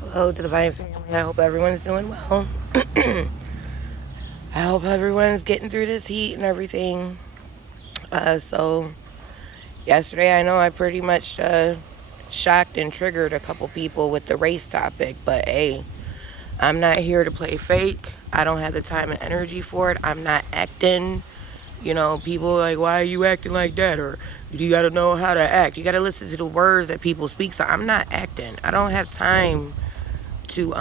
Hello, to the Divine Family. I hope everyone's doing well. I hope everyone's getting through this heat and everything. So, yesterday I know I pretty much shocked and triggered a couple people with the race topic, but hey, I'm not here to play fake. I don't have the time and energy for it. I'm not acting. People are like, why are you acting like that? Or you got to know how to act. You got to listen to the words that people speak. So I'm not acting. I don't have time to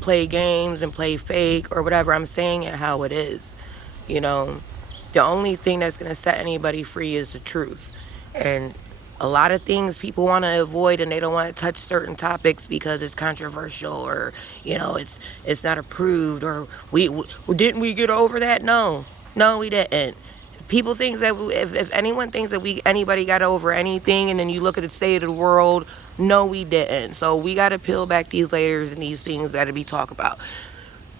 play games and play fake or whatever. I'm saying it how it is. You know, the only thing that's going to set anybody free is the truth. And a lot of things people want to avoid, and they don't want to touch certain topics because it's controversial, or it's not approved, or we didn't we get over that? No, we didn't. People think that if anyone thinks that anybody got over anything, and then you look at the state of the world, no, we didn't. So we got to peel back these layers and these things that we talk about.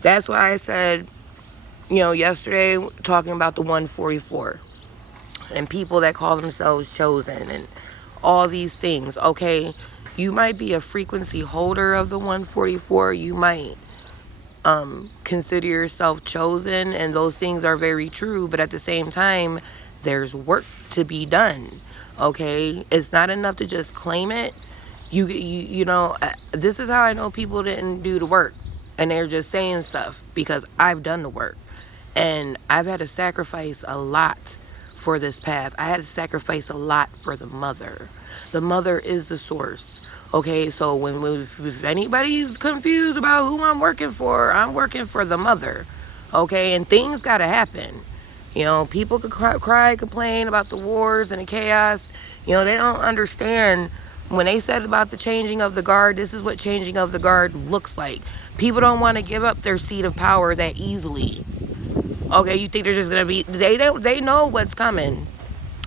That's why I said, yesterday, talking about the 144 and people that call themselves chosen and all these things. Okay, you might be a frequency holder of the 144. You might consider yourself chosen, and those things are very true, but at the same time, there's work to be done. Okay, it's not enough to just claim it. This is how I know people didn't do the work, and they're just saying stuff, because I've done the work, and I've had to sacrifice a lot for this path. I had to sacrifice a lot for the mother. The mother is the source. Okay, so if anybody's confused about who I'm working for the mother. Okay, and things gotta happen. People could cry, complain about the wars and the chaos. They don't understand. When they said about the changing of the guard, this is what changing of the guard looks like. People don't want to give up their seat of power that easily. Okay, you think they're just gonna be? They know what's coming,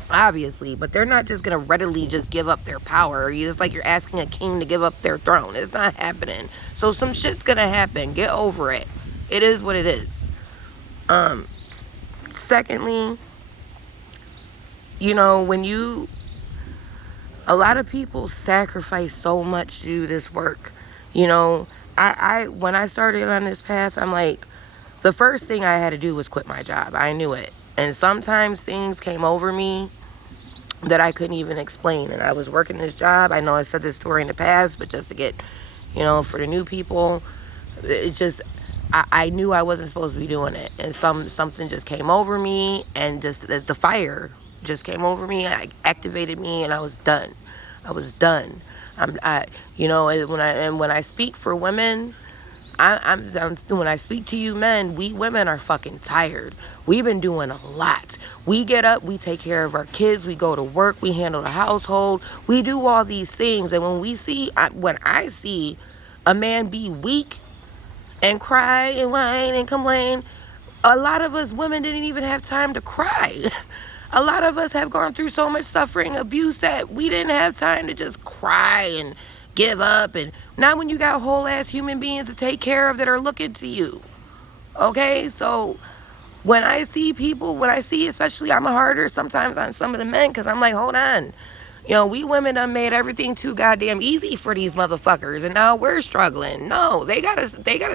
obviously, but they're not just gonna readily just give up their power. It's like you're asking a king to give up their throne. It's not happening. So some shit's gonna happen. Get over it. It is what it is. Secondly, a lot of people sacrifice so much to do this work. I when I started on this path, I'm like, the first thing I had to do was quit my job. I knew it. And sometimes things came over me that I couldn't even explain. And I was working this job. I know I said this story in the past, but just to get, for the new people, it's just, I knew I wasn't supposed to be doing it. And something just came over me, and just the fire just came over me. I activated me, and I was done. I was done. When I speak for women, when I speak to you men, we women are fucking tired. We've been doing a lot. We get up, we take care of our kids, we go to work, we handle the household, we do all these things. And when I see a man be weak and cry and whine and complain, a lot of us women didn't even have time to cry. A lot of us have gone through so much suffering, abuse, that we didn't have time to just cry and give up. And not when you got whole ass human beings to take care of that are looking to you. Okay, so when I see, especially, I'm harder sometimes on some of the men, because I'm like, hold on. We women done made everything too goddamn easy for these motherfuckers, and now we're struggling. No, they gotta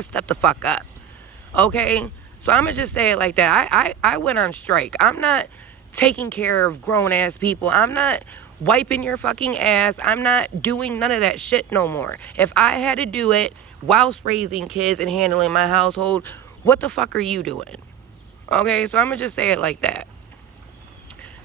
step the fuck up. Okay, so I'm gonna just say it like that. I went on strike. I'm not taking care of grown ass people. I'm not wiping your fucking ass. I'm not doing none of that shit no more. If I had to do it whilst raising kids and handling my household, what the fuck are you doing? Okay, so I'm gonna just say it like that.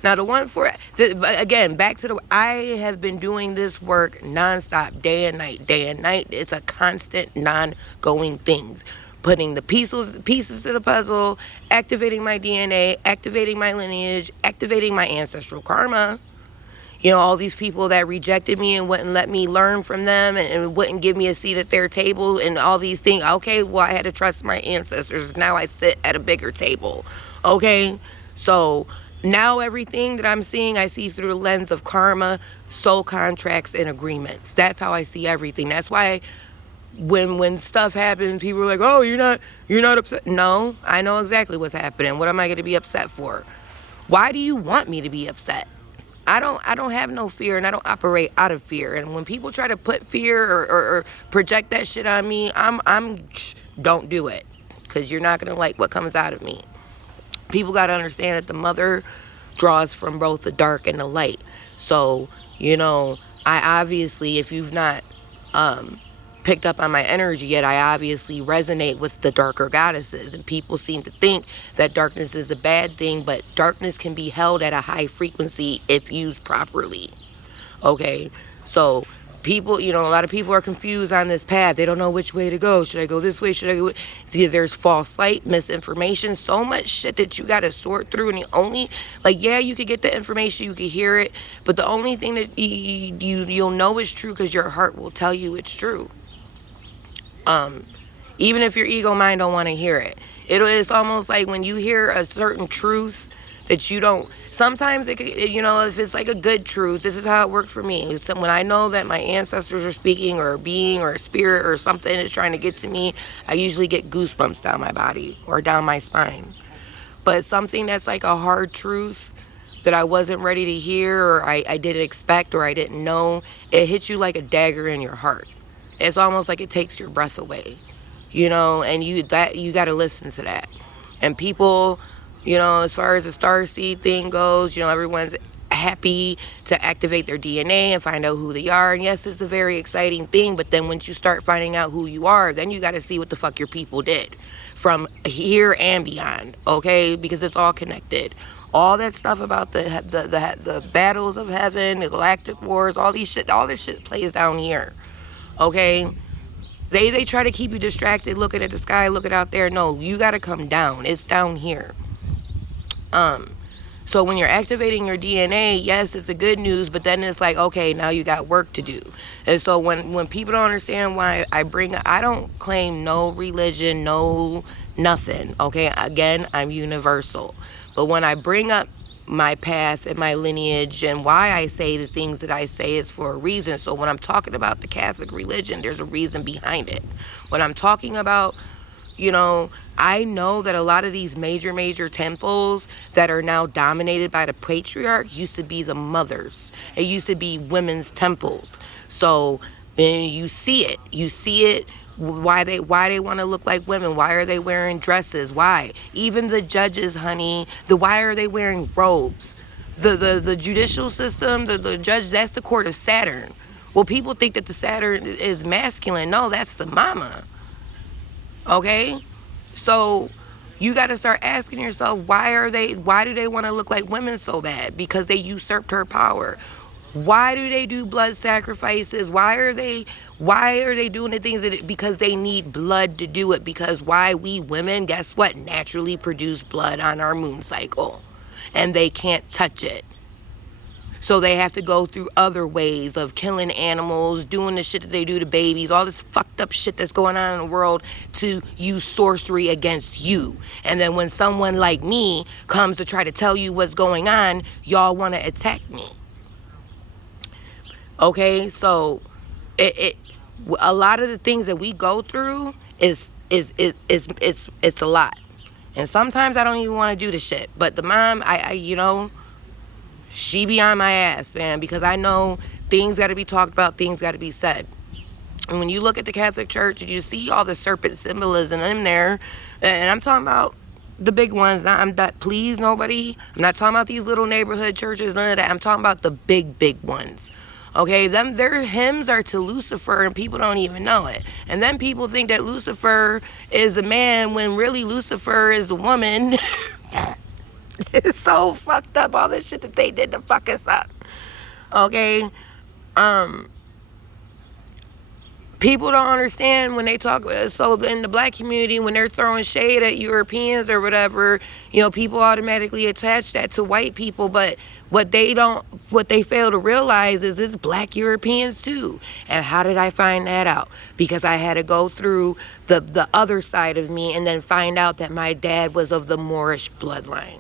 Now again, back to I have been doing this work nonstop, day and night, day and night. It's a constant, non-going thing. Putting the pieces to the puzzle, activating my DNA, activating my lineage, activating my ancestral karma. All these people that rejected me and wouldn't let me learn from them, and wouldn't give me a seat at their table, and all these things. Okay, well, I had to trust my ancestors. Now I sit at a bigger table. Okay, so now everything that I'm seeing, I see through the lens of karma, soul contracts, and agreements. That's how I see everything. That's why when stuff happens, people are like, oh, you're not upset. No, I know exactly what's happening. What am I going to be upset for? Why do you want me to be upset? I don't have no fear, and I don't operate out of fear. And when people try to put fear or project that shit on me, I'm don't do it, because you're not gonna like what comes out of me. People got to understand that the mother draws from both the dark and the light. So, I obviously, if you've not picked up on my energy yet, I obviously resonate with the darker goddesses. And people seem to think that darkness is a bad thing, but darkness can be held at a high frequency if used properly. Okay? So, people, a lot of people are confused on this path. They don't know which way to go. Should I go this way? Should I go? See, there's false light, misinformation, so much shit that you got to sort through. And the only, yeah, you could get the information, you could hear it, but the only thing that you'll know is true because your heart will tell you it's true. Even if your ego mind don't want to hear it. It's almost like when you hear a certain truth that you don't, sometimes it could, if it's like a good truth, this is how it worked for me. When I know that my ancestors are speaking, or a being or a spirit or something is trying to get to me, I usually get goosebumps down my body or down my spine. But something that's like a hard truth that I wasn't ready to hear, or I didn't expect, or I didn't know, it hits you like a dagger in your heart. It's almost like it takes your breath away, and you got to listen to that. And people, as far as the starseed thing goes, everyone's happy to activate their DNA and find out who they are. And yes, it's a very exciting thing, but then once you start finding out who you are, then you got to see what the fuck your people did from here and beyond, okay? Because it's all connected. All that stuff about the battles of heaven, the galactic wars, all this shit plays down here. Okay, they try to keep you distracted, looking at the sky, looking out there. No, you got to come down. It's down here. So when you're activating your DNA, yes, it's the good news, but then it's like, okay, now you got work to do. And so when people don't understand why I don't claim no religion, no nothing. Okay, again, I'm universal. But when I bring up my path and my lineage and why I say the things that I say, is for a reason. So when I'm talking about the Catholic religion, there's a reason behind it. When I'm talking about, I know that a lot of these major temples that are now dominated by the patriarch used to be the mothers. It used to be women's temples. So you see it. Why they want to look like women? Why are they wearing dresses? Why? Even the judges, honey, why are they wearing robes? The judicial system, the judge, that's the court of Saturn. Well, people think that the Saturn is masculine. No, that's the mama. Okay? So you got to start asking yourself, why do they want to look like women so bad? Because they usurped her power. Why do they do blood sacrifices? Why are they doing the things because they need blood to do it? Because why? We women, guess what, naturally produce blood on our moon cycle, and they can't touch it. So they have to go through other ways of killing animals, doing the shit that they do to babies, all this fucked up shit that's going on in the world to use sorcery against you. And then when someone like me comes to try to tell you what's going on, y'all want to attack me. Okay, so a lot of the things that we go through is a lot. And sometimes I don't even want to do the shit. But the mom, she be on my ass, man, because I know things got to be talked about, things got to be said. And when you look at the Catholic Church and you see all the serpent symbolism in there, and I'm talking about the big ones, please, nobody, I'm not talking about these little neighborhood churches, none of that. I'm talking about the big ones. Okay, their hymns are to Lucifer, and people don't even know it. And then people think that Lucifer is a man when really Lucifer is a woman. It's so fucked up, all this shit that they did to fuck us up. Okay, people don't understand when they talk. So in the black community, when they're throwing shade at Europeans or whatever, people automatically attach that to white people. But what they fail to realize is it's black Europeans too. And how did I find that out? Because I had to go through the other side of me and then find out that my dad was of the Moorish bloodline.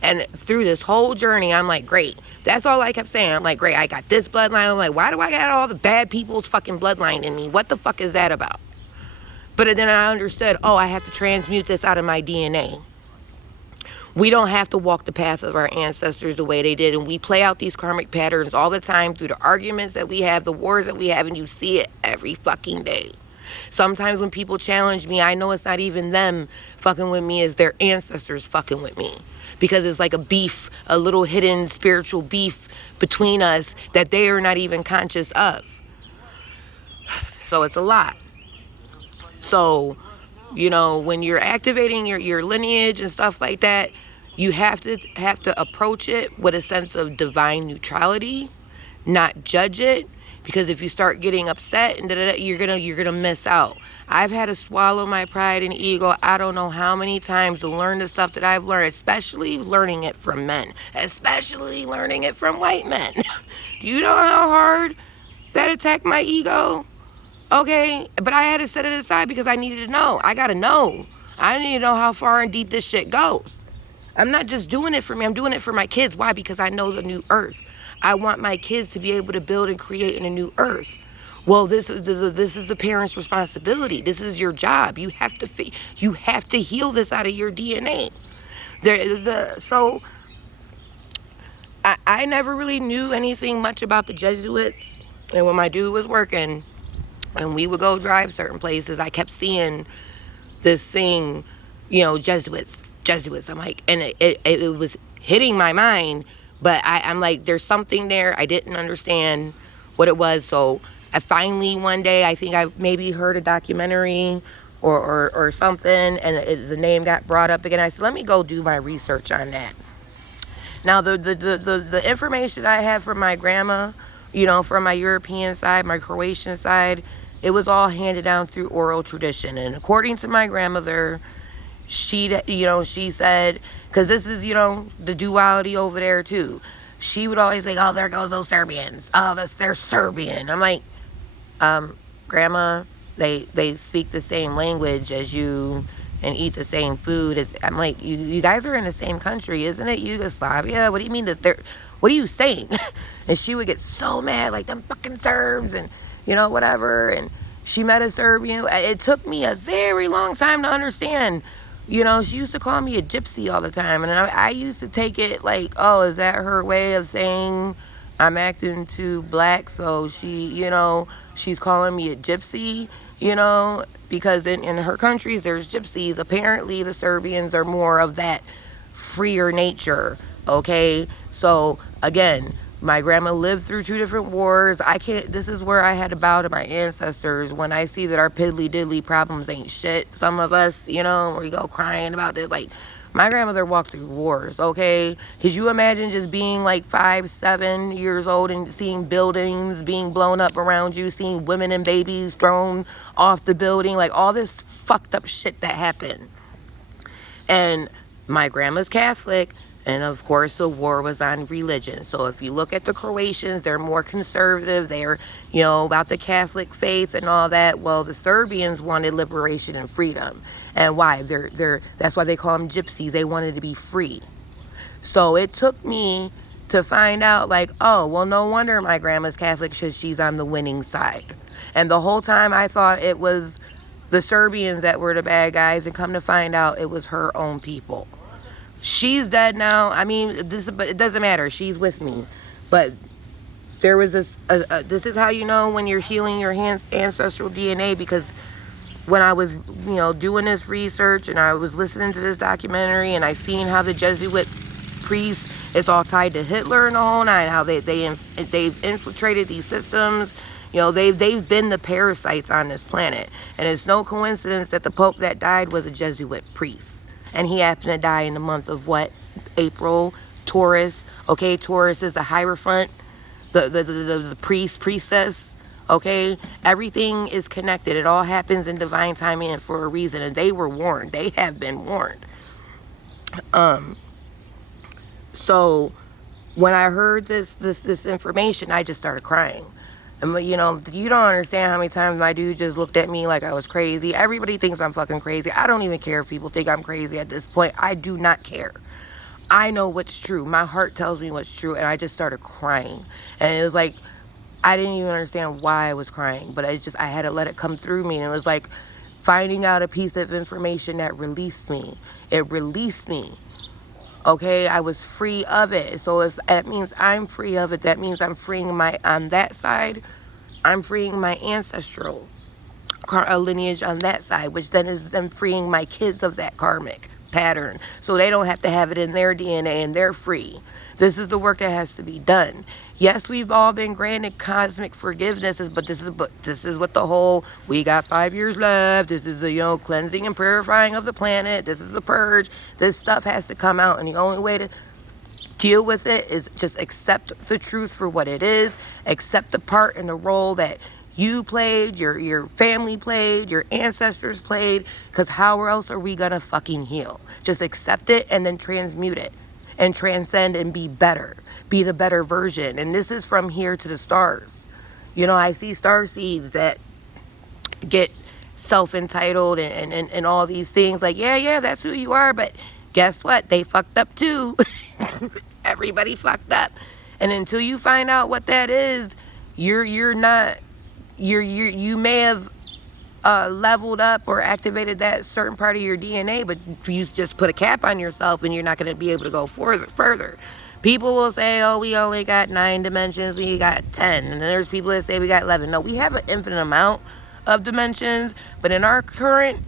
And through this whole journey, I'm like, great. That's all I kept saying. I'm like, great, I got this bloodline. I'm like, why do I got all the bad people's fucking bloodline in me? What the fuck is that about? But then I understood, I have to transmute this out of my DNA. We don't have to walk the path of our ancestors the way they did. And we play out these karmic patterns all the time through the arguments that we have, the wars that we have, and you see it every fucking day. Sometimes when people challenge me, I know it's not even them fucking with me, it's their ancestors fucking with me. Because it's like a beef, a little hidden spiritual beef between us that they are not even conscious of. So it's a lot. So, you know, when you're activating your lineage and stuff like that, you have to approach it with a sense of divine neutrality, not judge it, because if you start getting upset and you're gonna miss out. I've had to swallow my pride and ego I don't know how many times to learn the stuff that I've learned, especially learning it from men, especially learning it from white men. Do you know how hard that attacked my ego? Okay, but I had to set it aside because I needed to know. I gotta know. I need to know how far and deep this shit goes. I'm not just doing it for me, I'm doing it for my kids. Why? Because I know the new earth. I want my kids to be able to build and create in a new earth. Well, this is the parent's responsibility. This is your job. You have to heal this out of your DNA. So I never really knew anything much about the Jesuits. And when my dude was working, and we would go drive certain places, I kept seeing this thing, you know, Jesuits. I'm like, and it was hitting my mind, but I'm like, there's something there. I didn't understand what it was. So I finally, one day, I think I maybe heard a documentary or something, and the name got brought up again. I said, let me go do my research on that. Now, the information I have from my grandma, you know, from my European side, my Croatian side, it was all handed down through oral tradition. And according to my grandmother, she said, because this is, you know, the duality over there too. She would always say, oh, there goes those Serbians. Oh, they're Serbian. I'm like, Grandma, they speak the same language as you and eat the same food. I'm like, you guys are in the same country, isn't it? Yugoslavia? What do you mean that what are you saying? And she would get so mad, like, them fucking Serbs and, you know, whatever. And she met a Serbian. It took me a very long time to understand. You know, she used to call me a gypsy all the time. And I used to take it like, oh, is that her way of saying I'm acting too black? So she's calling me a gypsy, you know, because in her countries, there's gypsies. Apparently, the Serbians are more of that freer nature, okay? So, again, my grandma lived through 2 different wars. This is where I had to bow to my ancestors when I see that our piddly diddly problems ain't shit. Some of us, you know, we go crying about this. Like, my grandmother walked through wars, okay? Could you imagine just being like 5, 7 years old and seeing buildings being blown up around you, seeing women and babies thrown off the building, like all this fucked up shit that happened. And my grandma's Catholic. And of course, the war was on religion. So if you look at the Croatians, they're more conservative. They're, you know, about the Catholic faith and all that. Well, the Serbians wanted liberation and freedom. And why? That's why they call them gypsies. They wanted to be free. So it took me to find out, like, oh, well, no wonder my grandma's Catholic, because she's on the winning side. And the whole time I thought it was the Serbians that were the bad guys, and come to find out it was her own people. She's dead now. I mean, it doesn't matter. She's with me. But there was this is how you know when you're healing your ancestral DNA, because when I was, you know, doing this research and I was listening to this documentary and I seen how the Jesuit priests, it's all tied to Hitler and the whole nine, how they've infiltrated these systems. You know, they've been the parasites on this planet. And it's no coincidence that the Pope that died was a Jesuit priest. And he happened to die in the month of what? April, Taurus. Okay, Taurus is the Hierophant, the priestess. Okay, everything is connected. It all happens in divine timing and for a reason. And they were warned. They have been warned. So when I heard this information, I just started crying. And, you know, you don't understand how many times my dude just looked at me like I was crazy. Everybody thinks I'm fucking crazy. I don't even care if people think I'm crazy at this point. I do not care. I know what's true. My heart tells me what's true. And I just started crying. And it was like, I didn't even understand why I was crying. But I had to let it come through me. And it was like finding out a piece of information that released me. It released me. Okay, I was free of it. So if that means I'm free of it, that means I'm freeing on that side, I'm freeing my ancestral lineage on that side, which then is them freeing my kids of that karmic pattern, so they don't have to have it in their DNA and they're free. This is the work that has to be done. Yes, we've all been granted cosmic forgiveness, but this is what the whole, we got 5 years left, this is a cleansing and purifying of the planet, this is a purge, this stuff has to come out, and the only way to deal with it is just accept the truth for what it is, accept the part and the role that you played, your family played, your ancestors played, because how else are we gonna fucking heal? Just accept it and then transmute it and transcend and be better, be the better version. And this is from here to the stars. I see star seeds that get self-entitled and all these things like, yeah, that's who you are, but guess what? They fucked up too. Everybody fucked up. And until you find out what that is, you may have leveled up or activated that certain part of your DNA, but you just put a cap on yourself and you're not going to be able to go further. People will say, oh, we only got 9 dimensions, we got 10. And then there's people that say we got 11. No, we have an infinite amount of dimensions, but in our current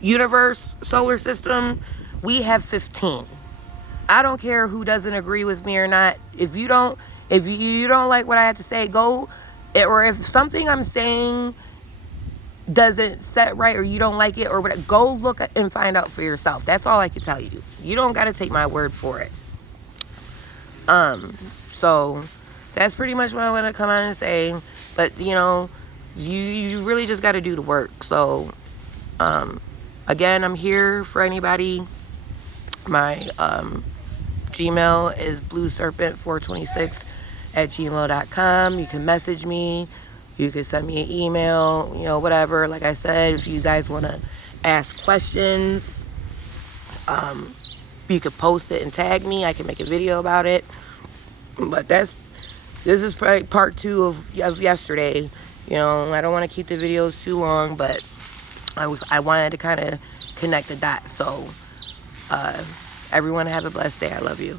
universe, solar system, we have 15. I don't care who doesn't agree with me or not. If you don't like what I have to say, go, or if something I'm saying doesn't set right or you don't like it or whatever, go look and find out for yourself. That's all I can tell you. You don't got to take my word for it. So that's pretty much what I want to come out and say. But you really just got to do the work. So again, I'm here for anybody. My Gmail is blueserpent426@gmail.com. You can message me. You can send me an email, whatever. Like I said, if you guys want to ask questions, you could post it and tag me. I can make a video about it. But this is probably part 2 of yesterday. I don't want to keep the videos too long, but I wanted to kind of connect the dots. So everyone have a blessed day. I love you.